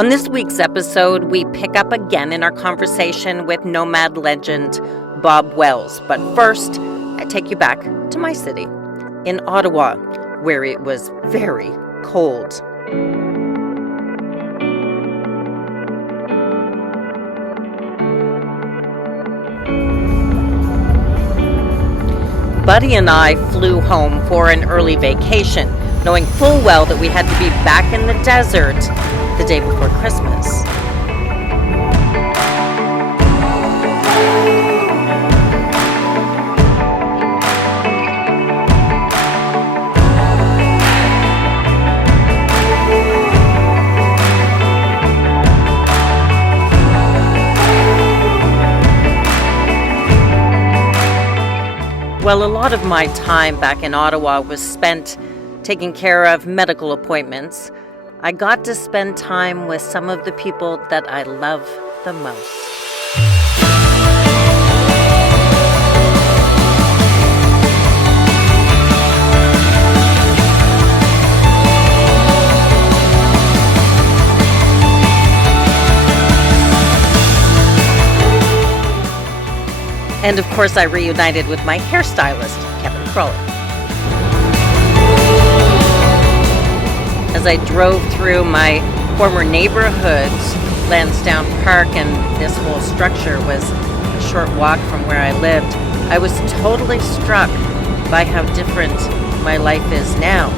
On this week's episode, we pick up again in our conversation with Nomad legend Bob Wells. But first, I take you back to my city, in Ottawa, where it was very cold. Buddy and I flew home for an early vacation, knowing full well that we had to be back in the desert the day before Christmas. Well, a lot of my time back in Ottawa was spent taking care of medical appointments. I got to spend time with some of the people that I love the most. And of course, I reunited with my hairstylist, Kevin Crowley. As I drove through my former neighborhood, Lansdowne Park, and this whole structure was a short walk from where I lived, I was totally struck by how different my life is now.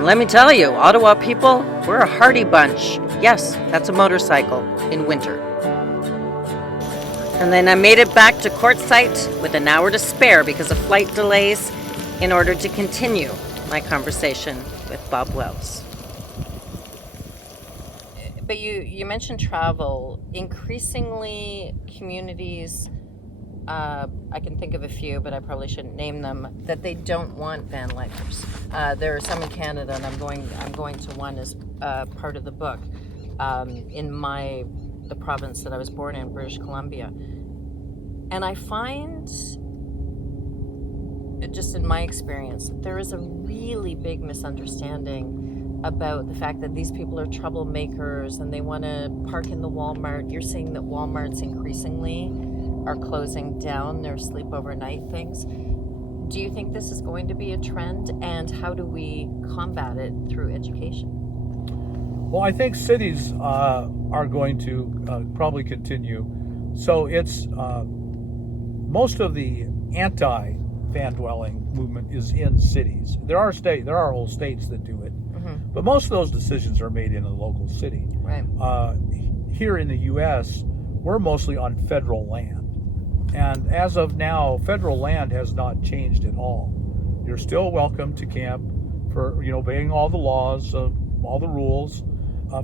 Let me tell you, Ottawa people, we're a hardy bunch. Yes, that's a motorcycle in winter. And then I made it back to Quartzsite with an hour to spare because of flight delays in order to continue my conversation with Bob Wells. But you mentioned travel. Increasingly, communities, I can think of a few, but I probably shouldn't name them, that they don't want van lifers. There are some in Canada, and I'm going to one as part of the book in the province that I was born in, British Columbia. And I find, just in my experience, that there is a really big misunderstanding about the fact that these people are troublemakers and they want to park in the Walmart. You're seeing that Walmarts increasingly are closing down their sleep overnight things. Do you think this is going to be a trend, and how do we combat it through education? Well, I think cities are going to probably continue. So it's most of the anti-fan dwelling movement is in cities. There are whole states that do it, but most of those decisions are made in a local city. Right. Here in the U.S., we're mostly on federal land. And as of now, federal land has not changed at all. You're still welcome to camp for, obeying all the laws, all the rules,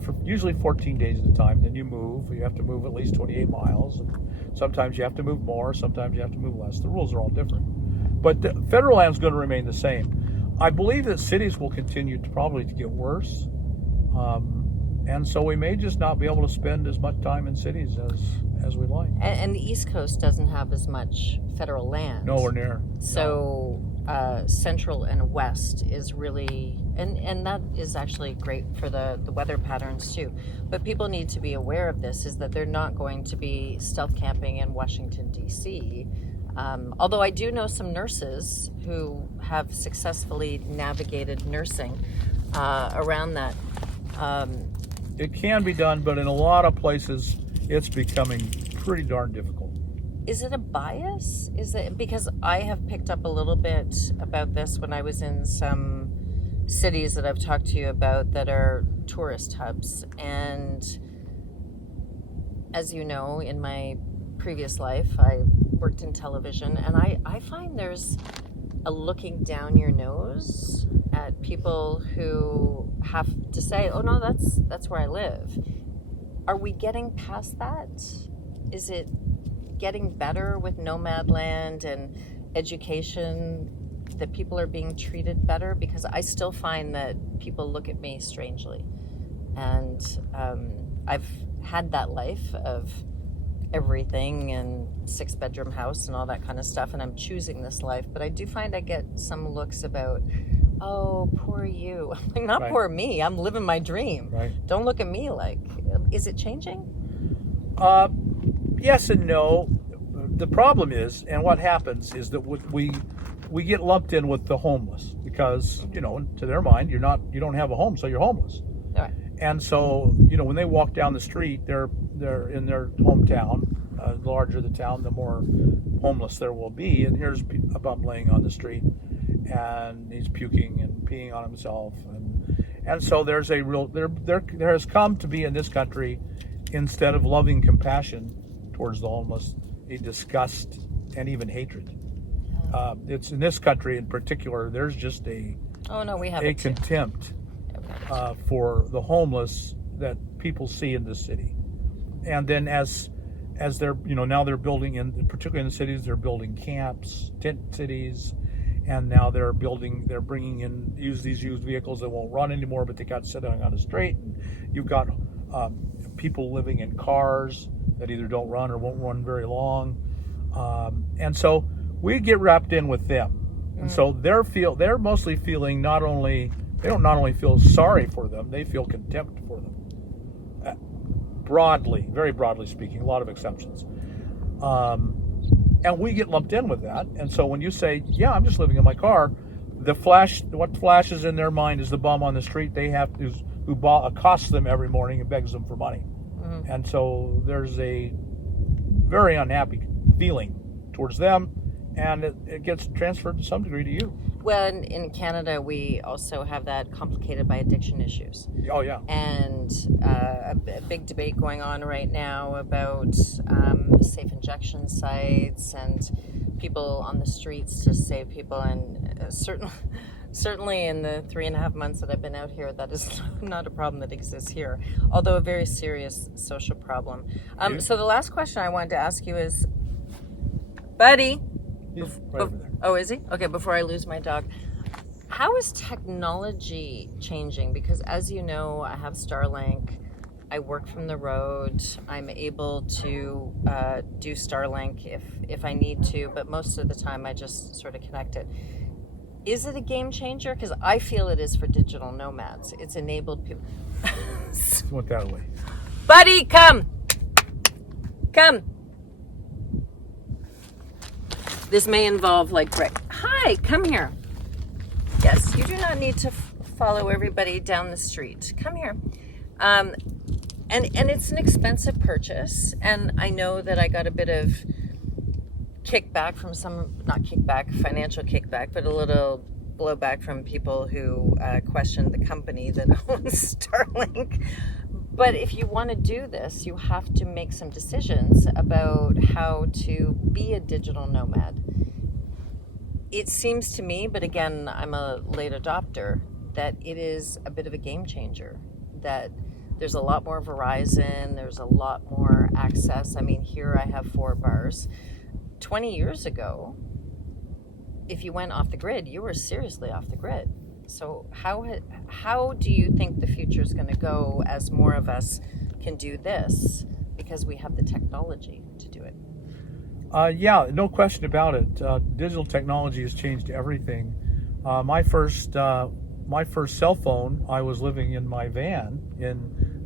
for usually 14 days at a time. Then you move. You have to move at least 28 miles. Sometimes you have to move more. Sometimes you have to move less. The rules are all different. But the federal land is going to remain the same. I believe that cities will continue to get worse. And so we may just not be able to spend as much time in cities as we like. And the East Coast doesn't have as much federal land. Nowhere near. So Central and West is really, and that is actually great for the weather patterns too. But people need to be aware of this, is that they're not going to be stealth camping in Washington, D.C. Although I do know some nurses who have successfully navigated nursing around that. It can be done, but in a lot of places, it's becoming pretty darn difficult. Is it a bias? Is it because I have picked up a little bit about this when I was in some cities that I've talked to you about that are tourist hubs. And as you know, in my previous life, I worked in television, and I find there's a looking down your nose at people who have to say, oh no, that's where I live. Are we getting past that? Is it getting better with Nomad land and education that people are being treated better, because I still find that people look at me strangely. And I've had that life of everything and 6-bedroom house and all that kind of stuff, and I'm choosing this life, but I do find I get some looks about, oh, poor you. I'm like, not Right. poor me, I'm living my dream. Right. Don't look at me like, is it changing? Yes and no. The problem is, and what happens is that we get lumped in with the homeless because, you know, to their mind, you don't have a home, so you're homeless. All right. And so, you know, when they walk down the street, they're in their hometown. The larger the town, the more homeless there will be. And here's a bum laying on the street, and he's puking and peeing on himself. And so there's a real there has come to be in this country, instead of loving compassion towards the homeless, a disgust and even hatred. It's in this country in particular. There's just a We have a contempt for the homeless that people see in this city. And then as they're, you know, now they're building particularly in the cities, they're building camps, tent cities, and now they're bringing in these used vehicles that won't run anymore, but they got sitting on the street. And you've got people living in cars that either don't run or won't run very long, and so we get wrapped in with them. And so they're mostly feeling they don't not only feel sorry for them, they feel contempt for them. Broadly, very broadly speaking, a lot of exceptions. And we get lumped in with that. And so when you say, yeah, I'm just living in my car, what flashes in their mind is the bum on the street who accosts them every morning and begs them for money. Mm-hmm. And so there's a very unhappy feeling towards them, and it gets transferred to some degree to you. Well, in Canada, we also have that complicated by addiction issues. Oh, yeah. And a big debate going on right now about safe injection sites and people on the streets to save people. And certainly in the 3.5 months that I've been out here, that is not a problem that exists here, although a very serious social problem. So the last question I wanted to ask you is, buddy. He's right over there. Oh, is he? Okay, before I lose my dog. How is technology changing? Because as you know, I have Starlink. I work from the road. I'm able to do Starlink if I need to, but most of the time I just sort of connect it. Is it a game changer? Because I feel it is for digital nomads. It's enabled people. Went that way. Buddy, come. This may involve hi, come here. Yes, you do not need to follow everybody down the street. Come here. And it's an expensive purchase. And I know that I got a bit of kickback from financial kickback, but a little blowback from people who questioned the company that owns Starlink. But if you want to do this, you have to make some decisions about how to be a digital nomad. It seems to me, but again, I'm a late adopter, that it is a bit of a game changer, that there's a lot more Verizon, there's a lot more access. I mean, here I have 4 bars. 20 years ago, if you went off the grid, you were seriously off the grid. So how do you think the future is going to go as more of us can do this because we have the technology to do it? Yeah, no question about it. Digital technology has changed everything. My first cell phone, I was living in my van in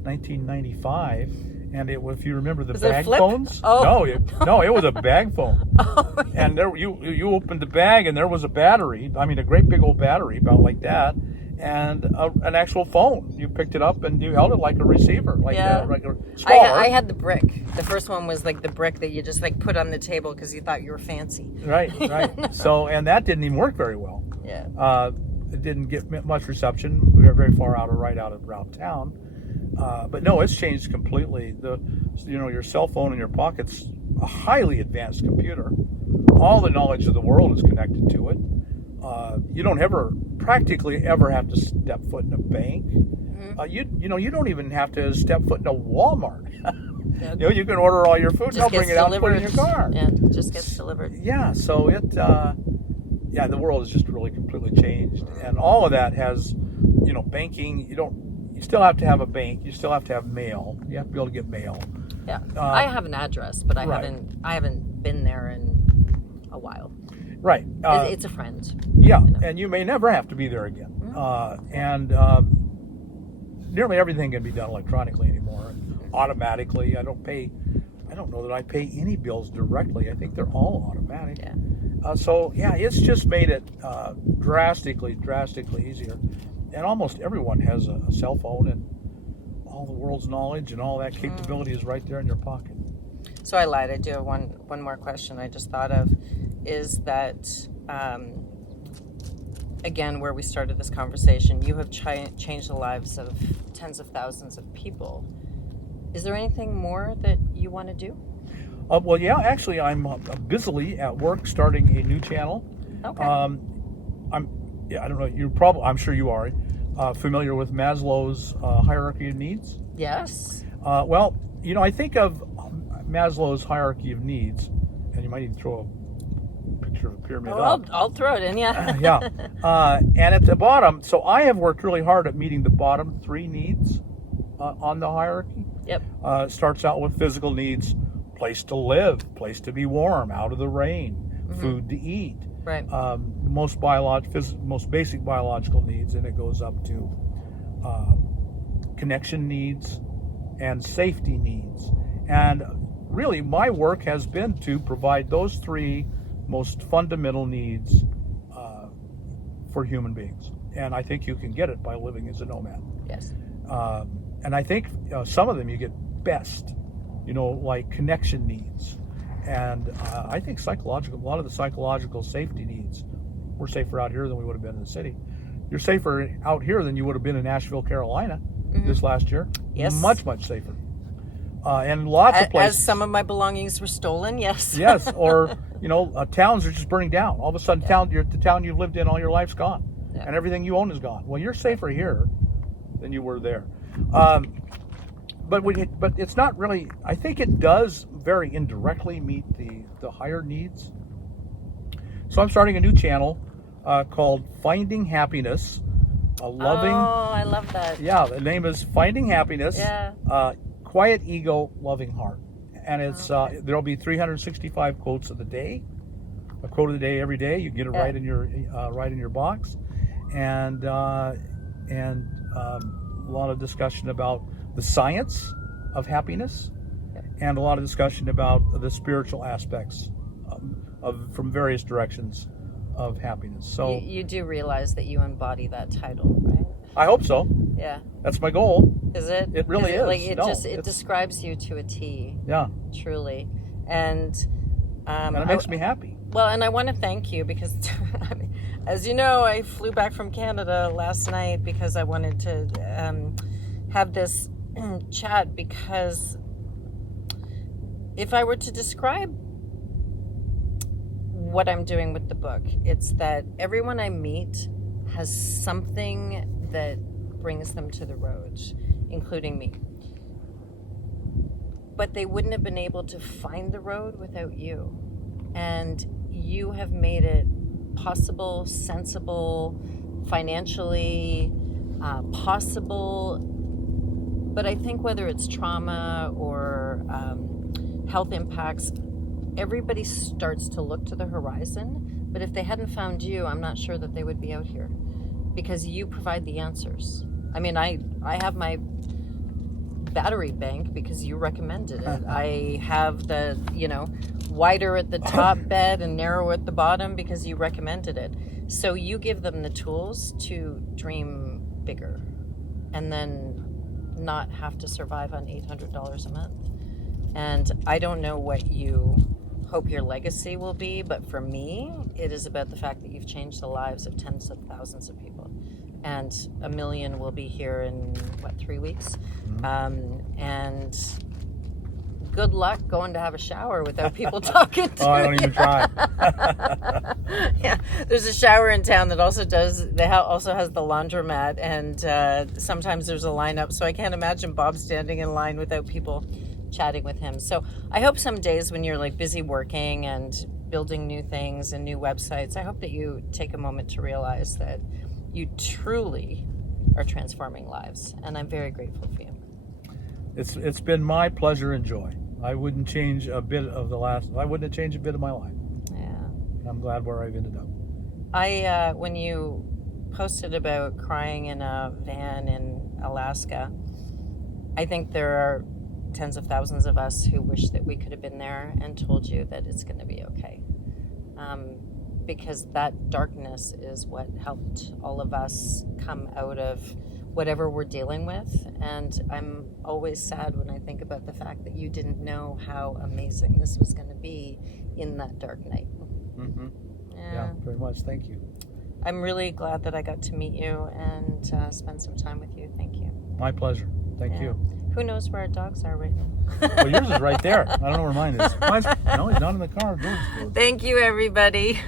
1995, and if you remember the bag phones, oh. No, it was a bag phone. Oh, yeah. And there you opened the bag, and there was a battery. I mean, a great big old battery, about like that, and an actual phone. You picked it up and you held it like a receiver, I had the brick. The first one was like the brick that you just put on the table because you thought you were fancy. Right. So, and that didn't even work very well. Yeah. It didn't get much reception. We were very far out of town. But no, it's changed completely. Your cell phone in your pocket's a highly advanced computer. All the knowledge of the world is connected to it. You don't practically ever have to step foot in a bank. Mm-hmm. You don't even have to step foot in a Walmart. You can order all your food and they'll bring it out and put it in your car. And it just gets delivered. Yeah, so yeah, the world has just really completely changed, and all of that has, banking. You still have to have a bank. You still have to have mail. You have to be able to get mail. Yeah, I have an address, but I right. haven't been there in a while. Right. It's a friend. Yeah, and you may never have to be there again. And nearly everything can be done electronically anymore, automatically. I don't know that I pay any bills directly. I think they're all automatic. Yeah. So yeah, it's just made it drastically easier. And almost everyone has a cell phone, and all the world's knowledge and all that capability is right there in your pocket. So I lied. I do have one more question I just thought of, is that, again, where we started this conversation, you have changed the lives of tens of thousands of people. Is there anything more that you want to do? Well, yeah, actually, I'm busily at work starting a new channel. Okay. I don't know. I'm sure you are familiar with Maslow's hierarchy of needs. Yes. Well, I think of Maslow's hierarchy of needs, and you might even throw a picture of a pyramid up. I'll throw it in, yeah. Yeah. And at the bottom, so I have worked really hard at meeting the bottom 3 needs on the hierarchy. Yep. It starts out with physical needs: place to live, place to be warm, out of the rain, food to eat. Right. Most basic biological needs, and it goes up to connection needs and safety needs. And really, my work has been to provide those 3 most fundamental needs for human beings. And I think you can get it by living as a nomad. Yes. And I think some of them you get best, like connection needs. And I think a lot of the psychological safety needs, we're safer out here than we would have been in the city. You're safer out here than you would have been in Nashville, Carolina this last year. Yes. Much safer. And lots of places. As some of my belongings were stolen, yes. Yes, or, towns are just burning down. All of a sudden, the town you've lived in all your life's gone. Yeah. And everything you own is gone. Well, you're safer here than you were there. But it's not really. I think it does very indirectly meet the higher needs. So I'm starting a new channel called Finding Happiness. Loving. Oh, I love that. Yeah, the name is Finding Happiness. Yeah. Quiet ego, loving heart, and it's there'll be 365 quotes of the day. A quote of the day every day. You get it right in your box, and a lot of discussion about the science of happiness, and a lot of discussion about the spiritual aspects from various directions of happiness. So you do realize that you embody that title, right? I hope so. Yeah. That's my goal. Is it? It really is. Like it describes you to a T. Yeah. Truly, and it makes me happy. Well, and I want to thank you because, as you know, I flew back from Canada last night because I wanted to have this chat, because if I were to describe what I'm doing with the book, it's that everyone I meet has something that brings them to the road, including me. But they wouldn't have been able to find the road without you. And you have made it possible, sensible, financially possible. But I think whether it's trauma or health impacts, everybody starts to look to the horizon. But if they hadn't found you, I'm not sure that they would be out here, because you provide the answers. I mean, I have my battery bank because you recommended it. I have the, wider at the top bed and narrow at the bottom because you recommended it. So you give them the tools to dream bigger and then not have to survive on $800 a month. And I don't know what you hope your legacy will be, but for me, it is about the fact that you've changed the lives of tens of thousands of people. And 1 million will be here in, 3 weeks? And good luck going to have a shower without people talking to you. I don't even try. Yeah, there's a shower in town that also also has the laundromat, and sometimes there's a lineup, so I can't imagine Bob standing in line without people chatting with him. So I hope some days when you're busy working and building new things and new websites. I hope that you take a moment to realize that you truly are transforming lives, and I'm very grateful for you. It's been my pleasure and joy. I wouldn't change a bit of I wouldn't change a bit of my life. Yeah. I'm glad where I've ended up. When you posted about crying in a van in Alaska, I think there are tens of thousands of us who wish that we could have been there and told you that it's going to be okay. Because that darkness is what helped all of us come out of whatever we're dealing with. And I'm always sad when I think about the fact that you didn't know how amazing this was going to be in that dark night. Mm-hmm. Yeah, very much. Thank you. I'm really glad that I got to meet you and spend some time with you. Thank you. My pleasure. Thank you. Who knows where our dogs are right now? Well, yours is right there. I don't know where mine is. No, he's not in the car. Thank you, everybody.